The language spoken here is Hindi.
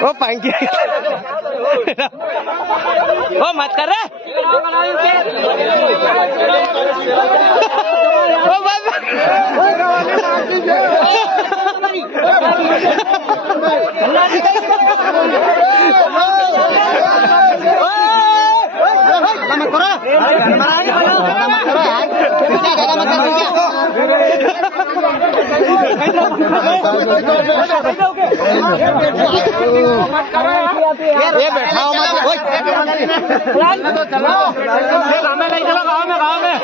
ओ पांकी ओ मत कर रहे ओ ये बैठा हो मत गाँव में